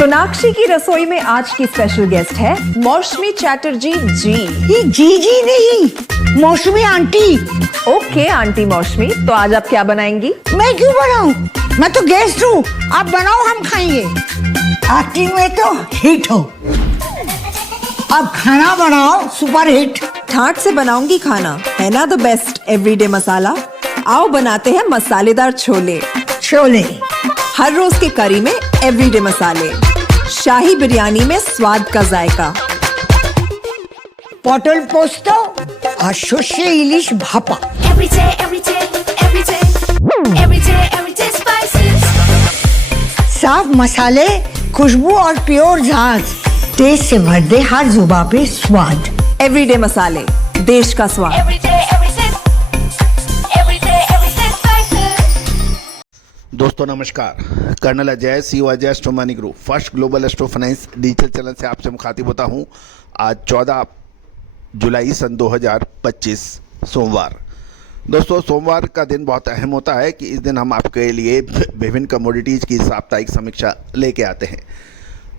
सोनाक्षी की रसोई में आज की स्पेशल गेस्ट है मौसमी चैटर्जी जी। ये जी नहीं, मौसमी आंटी। ओके आंटी मौसमी, तो आज आप क्या बनाएंगी? मैं क्यों बनाऊं? मैं तो गेस्ट हूँ, आप बनाओ हम खाएंगे। एक्टिंग में तो हिट हो, अब खाना बनाओ सुपर हिट। ठाट से बनाऊंगी खाना, है ना द बेस्ट एवरीडे मसाला। आओ बनाते हैं मसालेदार छोले। छोले हर रोज के करी में एवरीडे मसाले, शाही बिरयानी में स्वाद का जायका। পটল পোস্ত আর সর্ষে ইলিশ ভাপা। साफ मसाले, खुशबू और प्योर झांझ, टेस्ट से भर दे हर जुबान पे स्वाद। एवरीडे मसाले, देश का स्वाद। दोस्तों नमस्कार, Colonel Ajay CO Ajay Astro Money Group First Global Astro Finance digital channel से आपसे मुखातिब होता हूं। आज 14 जुलाई सन 2025 सोमवार। दोस्तों सोमवार का दिन बहुत अहम होता है कि इस दिन हम आपके लिए विभिन्न कमोडिटीज़ की साप्ताहिक समीक्षा लेके आते हैं।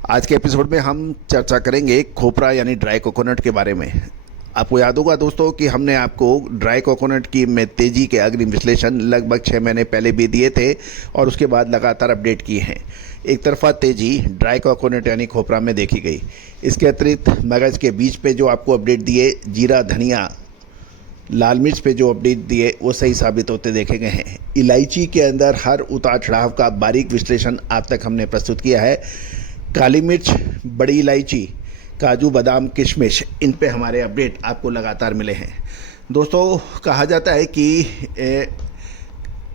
आज के एपिसोड में हम चर्चा करेंगे खोपरा यानी ड्राई कोकोनट के बारे में। आपको याद होगा दोस्तों कि हमने आपको ड्राई कोकोनट की में तेज़ी के अग्रिम विश्लेषण लगभग 6 महीने पहले भी दिए थे और उसके बाद लगातार अपडेट किए हैं। एक तरफा तेज़ी ड्राई कोकोनट यानी खोपरा में देखी गई। इसके अतिरिक्त मगज के बीज पे जो आपको अपडेट दिए, जीरा, धनिया, लाल मिर्च पे जो अपडेट दिए वो सही साबित होते देखे गए हैं। इलायची के अंदर हर उतार चढ़ाव का बारीक विश्लेषण आज तक हमने प्रस्तुत किया है। काली मिर्च, बड़ी इलायची, काजू, बादाम, किशमिश, इन पे हमारे अपडेट आपको लगातार मिले हैं। दोस्तों कहा जाता है कि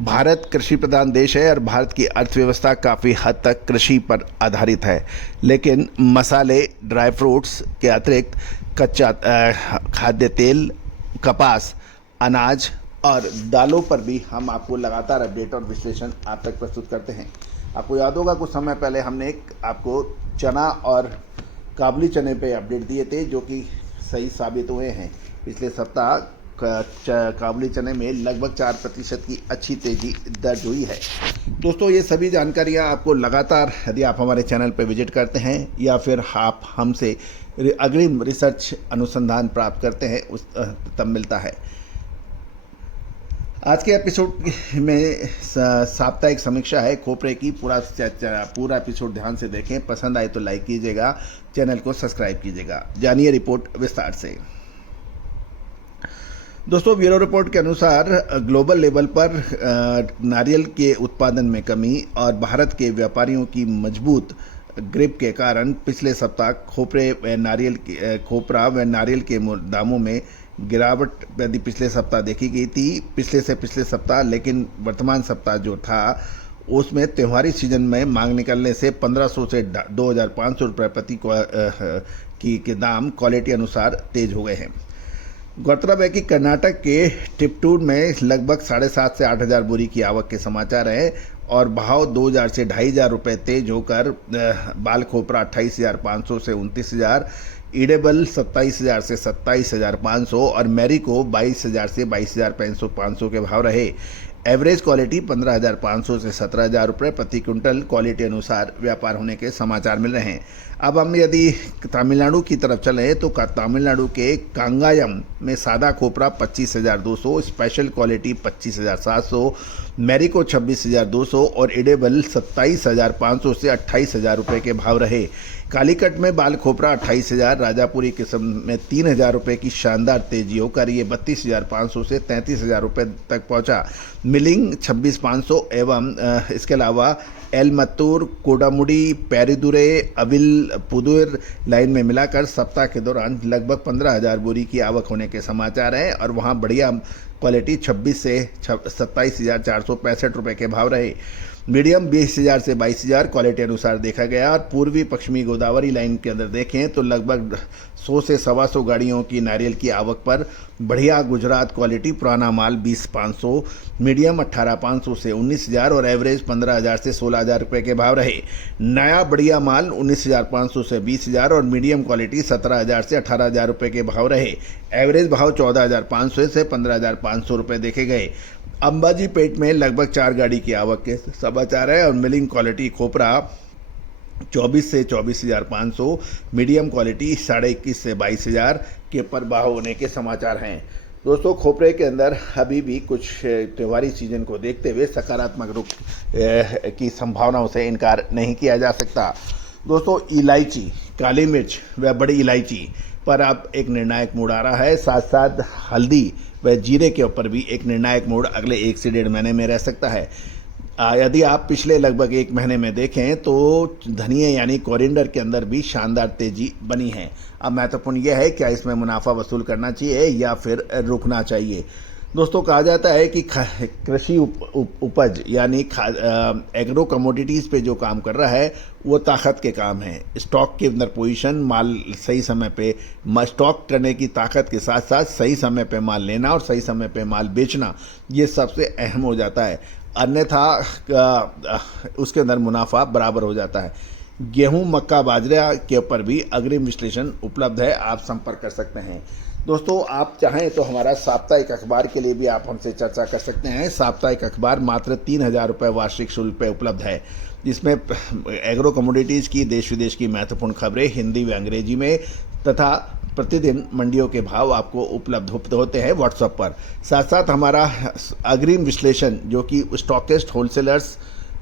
भारत कृषि प्रधान देश है और भारत की अर्थव्यवस्था काफ़ी हद तक कृषि पर आधारित है, लेकिन मसाले, ड्राई फ्रूट्स के अतिरिक्त कच्चा खाद्य तेल, कपास, अनाज और दालों पर भी हम आपको लगातार अपडेट और विश्लेषण आप तक प्रस्तुत करते हैं। आपको याद होगा कुछ समय पहले हमने आपको चना और काबुली चने पे अपडेट दिए थे जो कि सही साबित हुए हैं। पिछले सप्ताह काबुली चने में लगभग 4% की अच्छी तेज़ी दर्ज हुई है। दोस्तों ये सभी जानकारियाँ आपको लगातार यदि आप हमारे चैनल पर विजिट करते हैं या फिर आप हमसे अग्रिम रिसर्च अनुसंधान प्राप्त करते हैं उस तब मिलता है। आज के एपिसोड में साप्ताहिक समीक्षा है खोपरे की। पूरा एपिसोड ध्यान से देखें, पसंद आए तो लाइक कीजिएगा, चैनल को सब्सक्राइब कीजिएगा। जानिए रिपोर्ट विस्तार से। दोस्तों ब्यूरो रिपोर्ट के अनुसार ग्लोबल लेवल पर नारियल के उत्पादन में कमी और भारत के व्यापारियों की मजबूत ग्रिप के कारण पिछले सप्ताह खोपरा व नारियल के दामों में गिरावट यदि पिछले सप्ताह देखी गई थी, पिछले सप्ताह, लेकिन वर्तमान सप्ताह जो था उसमें त्योहारी सीजन में मांग निकलने से 1500 से 2500 रुपये प्रति के दाम क्वालिटी अनुसार तेज हो गए हैं। गौरतलब है कि कर्नाटक के टिप्टूर में लगभग 7,500 से 8,000 बोरी की आवक के समाचार हैं और भाव 2,000 से 2,500 रुपये तेज होकर बाल खोपरा 28,500 से 29,000, ईडेबल 27,000 से 27,500 और मैरिको 22,000 से 22,500 के भाव रहे। एवरेज क्वालिटी 15,500 से 17,000 रुपये प्रति क्विंटल क्वालिटी अनुसार व्यापार होने के समाचार मिल रहे हैं। अब हम यदि तमिलनाडु की तरफ चलें तो तमिलनाडु के कांगायम में सादा खोपरा 25,200, स्पेशल क्वालिटी 25,700, मैरिको 26,200 और एडेबल 27,500 से 28,000 रुपये के भाव रहे। कालीकट में बाल खोपरा 28,000, राजापुरी किस्म में 3,000 रुपये की शानदार तेजी होकर ये 32,500 से 33,000 रुपये तक पहुंचा। मिलिंग 26,500 एवं इसके अलावा एलमत्तूर, कोडामुडी, पेरिदुरे, अविल, पुदुर लाइन में मिलाकर सप्ताह के दौरान लगभग 15,000 बोरी की आवक होने के समाचार हैं और वहां बढ़िया क्वालिटी 26 से 27,465 रुपये के भाव रहे। मीडियम 20,000 से 22,000 क्वालिटी अनुसार देखा गया और पूर्वी पश्चिमी गोदावरी लाइन के अंदर देखें तो लगभग 100 से 125 गाड़ियों की नारियल की आवक पर बढ़िया गुजरात क्वालिटी पुराना माल 20,500, मीडियम 18,500 से 19,000 और एवरेज 15,000 से 16,000 रुपये के भाव रहे। नया बढ़िया माल 19,500 से 20,000 और मीडियम क्वालिटी 17,000 से 18,000 रुपये के भाव रहे। एवरेज भाव 14,500 से 15,500 रुपये देखे गए। अंबाजी पेट में लगभग 4 गाड़ी की आवक के समाचार है और मिलिंग क्वालिटी खोपरा 24 से 24,500, मीडियम क्वालिटी 21.5 से 22,000 के प्रवाह होने के समाचार हैं। दोस्तों खोपरे के अंदर अभी भी कुछ त्योहारी सीजन को देखते हुए सकारात्मक रुख की संभावनाओं से इनकार नहीं किया जा सकता। दोस्तों इलायची, काली मिर्च व बड़ी इलायची पर अब एक निर्णायक मोड़ आ रहा है। साथ साथ हल्दी व जीरे के ऊपर भी एक निर्णायक मोड़ अगले 1 से 1.5 महीने में रह सकता है। यदि आप पिछले लगभग 1 महीने में देखें तो धनिया यानी कोरिएंडर के अंदर भी शानदार तेजी बनी है। अब महत्वपूर्ण यह है क्या इसमें मुनाफा वसूल करना चाहिए या फिर रुकना चाहिए। दोस्तों कहा जाता है कि कृषि उपज यानी एग्रो कमोडिटीज़ पे जो काम कर रहा है वो ताकत के काम है। स्टॉक के अंदर पोजीशन, माल सही समय पे स्टॉक करने की ताकत के साथ साथ सही समय पे माल लेना और सही समय पे माल बेचना, ये सबसे अहम हो जाता है। अन्यथा उसके अंदर मुनाफा बराबर हो जाता है। गेहूं, मक्का, बाजरा के ऊपर भी अग्रिम विश्लेषण उपलब्ध है, आप संपर्क कर सकते हैं। दोस्तों आप चाहें तो हमारा साप्ताहिक अखबार के लिए भी आप हमसे चर्चा कर सकते हैं। साप्ताहिक अखबार मात्र 3,000 रुपये वार्षिक शुल्क पे उपलब्ध है, जिसमें एग्रो कमोडिटीज़ की देश विदेश की महत्वपूर्ण खबरें हिंदी व अंग्रेजी में तथा प्रतिदिन मंडियों के भाव आपको उपलब्ध होते हैं व्हाट्सएप पर। साथ साथ हमारा अग्रिम विश्लेषण जो कि स्टॉकिस्ट, होलसेलर्स,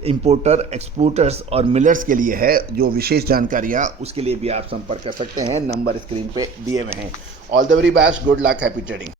इंपोर्टर, एक्सपोर्टर्स और मिलर्स के लिए है, जो विशेष जानकारियाँ, उसके लिए भी आप संपर्क कर सकते हैं। नंबर स्क्रीन पे दिए हुए हैं। All the very best, good luck, happy trading.